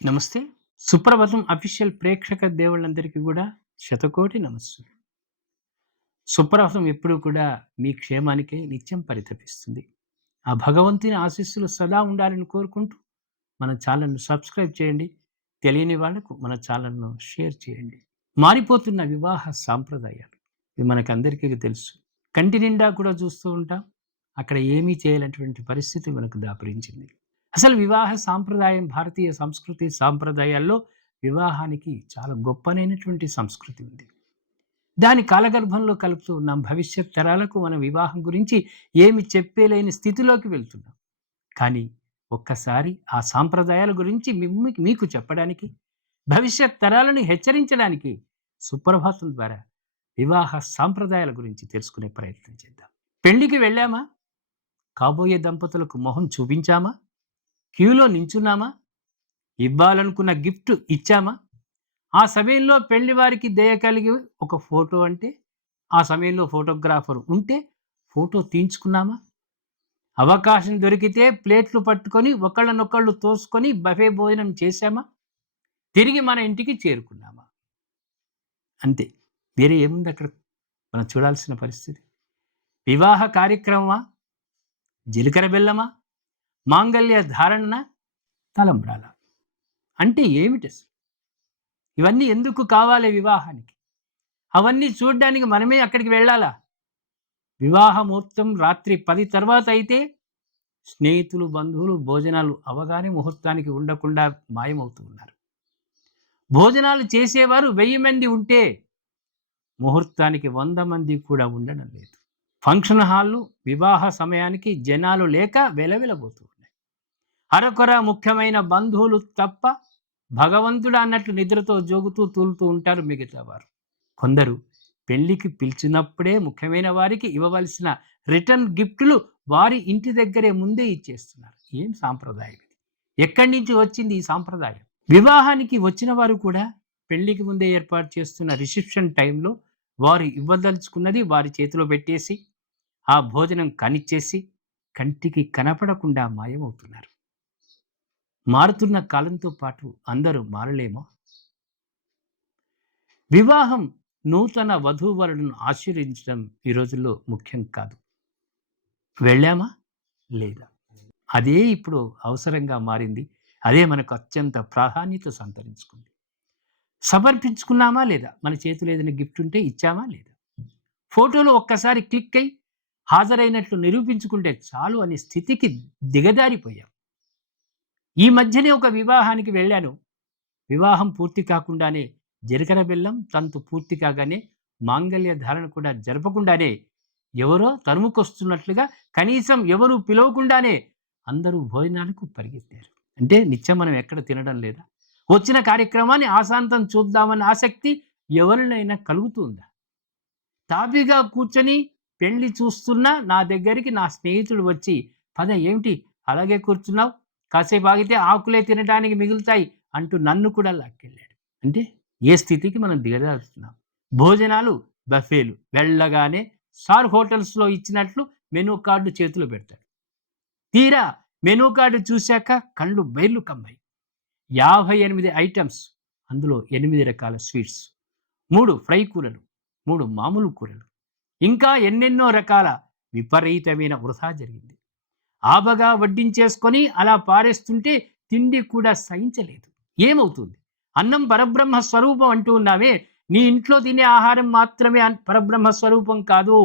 నమస్తే. సుప్రభాతం అఫీషియల్ ప్రేక్షక దేవుళ్ళందరికీ గూడా శతకోటి నమస్సులు. సుప్రభాతం ఎప్పుడూ కూడా మీ క్షేమానికే నిత్యం పరితపిస్తుంది. ఆ భగవంతుని ఆశీస్సులు సదా ఉండాలని కోరుకుంటూ మన ఛానెల్‌ను సబ్స్క్రైబ్ చేయండి. తెలియని వాళ్ళకు మన ఛానెల్‌ను షేర్ చేయండి. మారిపోతున్న వివాహ సాంప్రదాయాలు ఇవి మనకందరికీ తెలుసు. కంటి నిండా కూడా చూస్తూ ఉంటాం. అక్కడ ఏమీ చేయలేనటువంటి పరిస్థితి మనకు దాపురించింది. అసలు వివాహ సాంప్రదాయం భారతీయ సంస్కృతి సాంప్రదాయాల్లో వివాహానికి చాలా గొప్పనైనటువంటి సంస్కృతి ఉంది. దాని కాలగర్భంలో కలుపుతూ ఉన్నాం. భవిష్యత్ తరాలకు మన వివాహం గురించి ఏమి చెప్పలేని స్థితిలోకి వెళ్తున్నాం. కానీ ఒక్కసారి ఆ సాంప్రదాయాల గురించి మీకు చెప్పడానికి, భవిష్యత్ తరాలను హెచ్చరించడానికి సుప్రభాతం ద్వారా వివాహ సాంప్రదాయాల గురించి తెలుసుకునే ప్రయత్నం చేద్దాం. పెళ్లికి వెళ్ళామా? కాబోయే దంపతులకు మొహం చూపించామా? క్యూలో నించున్నామా? ఇవ్వాలనుకున్న గిఫ్ట్ ఇచ్చామా? ఆ సమయంలో పెళ్లి వారికి దయ కలిగి ఒక ఫోటో అంటే, ఆ సమయంలో ఫోటోగ్రాఫర్ ఉంటే ఫోటో తీయించుకున్నామా? అవకాశం దొరికితే ప్లేట్లు పట్టుకొని ఒకళ్ళనొకళ్ళు తోసుకొని బఫే భోజనం చేశామా? తిరిగి మన ఇంటికి చేరుకున్నామా? అంతే. వేరే ఏముంది అక్కడ మనం చూడాల్సిన పరిస్థితి? వివాహ కార్యక్రమమా? జీలకర్ర బెల్లమా? మాంగళ్య ధారణనా? తలంబ్రాల. అంటే ఏమిటసలు? ఇవన్నీ ఎందుకు కావాలి వివాహానికి? అవన్నీ చూడ్డానికి మనమే అక్కడికి వెళ్ళాలా? వివాహ ముహూర్తం రాత్రి 10 తర్వాత అయితే స్నేహితులు, బంధువులు భోజనాలు అవ్వగానే ముహూర్తానికి ఉండకుండా మాయమవుతూ ఉన్నారు. భోజనాలు చేసేవారు 1000 మంది ఉంటే ముహూర్తానికి 100 మంది కూడా ఉండడం లేదు. ఫంక్షన్ హాల్లు వివాహ సమయానికి జనాలు లేక వెలవెలబోతూ ఉన్నాయి. అరకొర ముఖ్యమైన బంధువులు తప్ప భగవంతుడు అన్నట్లు నిద్రతో జోగుతూ తూలుతూ ఉంటారు మిగతా వారు. కొందరు పెళ్లికి పిలిచినప్పుడే ముఖ్యమైన వారికి ఇవ్వవలసిన రిటర్న్ గిఫ్టులు వారి ఇంటి దగ్గరే ముందే ఇచ్చేస్తున్నారు. ఏం సాంప్రదాయం ఇది? ఎక్కడి నుంచి వచ్చింది ఈ సాంప్రదాయం? వివాహానికి వచ్చిన వారు కూడా పెళ్లికి ముందే ఏర్పాటు చేస్తున్న రిసెప్షన్ టైంలో వారు ఇవ్వదలుచుకున్నది వారి చేతిలో పెట్టేసి ఆ భోజనం కానిచ్చేసి కంటికి కనపడకుండా మాయమవుతున్నారు. మారుతున్న కాలంతో పాటు అందరూ మారలేమో? వివాహం నూతన వధూవరులను ఆశీర్వదించడం ఈ రోజుల్లో ముఖ్యం కాదు. వెళ్ళామా? లేదా? అదే ఇప్పుడు అవసరంగా మారింది. అదే మనకు అత్యంత ప్రాధాన్యత సంతరించుకుంది. సమర్పించుకున్నామా లేదా? మన చేతిలో ఏదైనా గిఫ్ట్ ఉంటే ఇచ్చామా లేదా? ఫోటోలో ఒక్కసారి క్లిక్ అయ్యి హాజరైనట్లు నిరూపించుకుంటే చాలు అనే స్థితికి దిగజారిపోయాం. ఈ మధ్యనే ఒక వివాహానికి వెళ్ళాను. వివాహం పూర్తి కాకుండానే జీలకర్ర బెల్లం తంతు పూర్తి కాగానే మాంగళ్య ధారణ కూడా జరపకుండానే ఎవరో తరుముకొస్తున్నట్లుగా కనీసం ఎవరు పిలవకుండానే అందరూ భోజనాలకు పరిగెత్తారు. అంటే నిత్యం మనం ఎక్కడ తినడం లేదా? వచ్చిన కార్యక్రమాన్ని ఆశాంతం చూద్దామన్న ఆసక్తి ఎవరినైనా కలుగుతుందా? తాపీగా కూర్చొని పెళ్లి చూస్తున్నా నా దగ్గరికి నా స్నేహితుడు వచ్చి, "పద ఏమిటి అలాగే కూర్చున్నావు? కాసేపు ఆగితే ఆకులే తినడానికి మిగులుతాయి" అంటూ నన్ను కూడా లాక్కెళ్ళాడు. అంటే ఏ స్థితికి మనం దిగజారుతున్నాం. భోజనాలు బఫేలు. వెళ్ళగానే స్టార్ హోటల్స్‌లో ఇచ్చినట్లు మెనూ కార్డ్ చేతిలో పెడతాడు. తీరా మెనూ కార్డ్ చూశాక కళ్ళు బైర్లు కమ్మాయి. 58 ఐటెమ్స్. అందులో 8 రకాల స్వీట్స్, 3 ఫ్రై కూరలు, 3 మామూలు కూరలు, ఇంకా ఎన్నెన్నో రకాల విపరీతమైన వృధా జరిగింది. ఆబగా వడ్డించేసుకొని అలా పారేస్తుంటే తిండి కూడా సహించలేదు. ఏమవుతుంది? అన్నం పరబ్రహ్మ స్వరూపం అంటూ ఉన్నామే, నీ ఇంట్లో తినే ఆహారం మాత్రమే పరబ్రహ్మ స్వరూపం కాదు.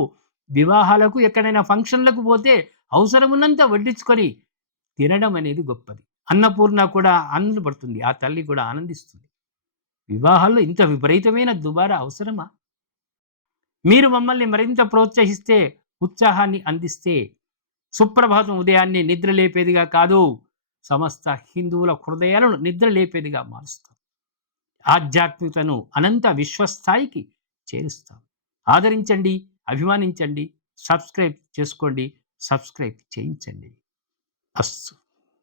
వివాహాలకు ఎక్కడైనా ఫంక్షన్లకు పోతే అవసరమున్నంత వడ్డించుకొని తినడం అనేది గొప్పది. అన్నపూర్ణ కూడా ఆనందపడుతుంది. ఆ తల్లి కూడా ఆనందిస్తుంది. వివాహాల్లో ఇంత విపరీతమైన దుబారా అవసరమా? మీరు మమ్మల్ని మరింత ప్రోత్సహిస్తే, ఉత్సాహాన్ని అందిస్తే సుప్రభాతం ఉదయాన్నే నిద్ర లేపేదిగా కాదు, సమస్త హిందువుల హృదయాలను నిద్ర లేపేదిగా మారుస్తాం. ఆధ్యాత్మికతను అనంత విశ్వస్థాయికి చేరుస్తాం. ఆదరించండి, అభిమానించండి, సబ్స్క్రైబ్ చేసుకోండి, సబ్స్క్రైబ్ చేయించండి. అస్సు.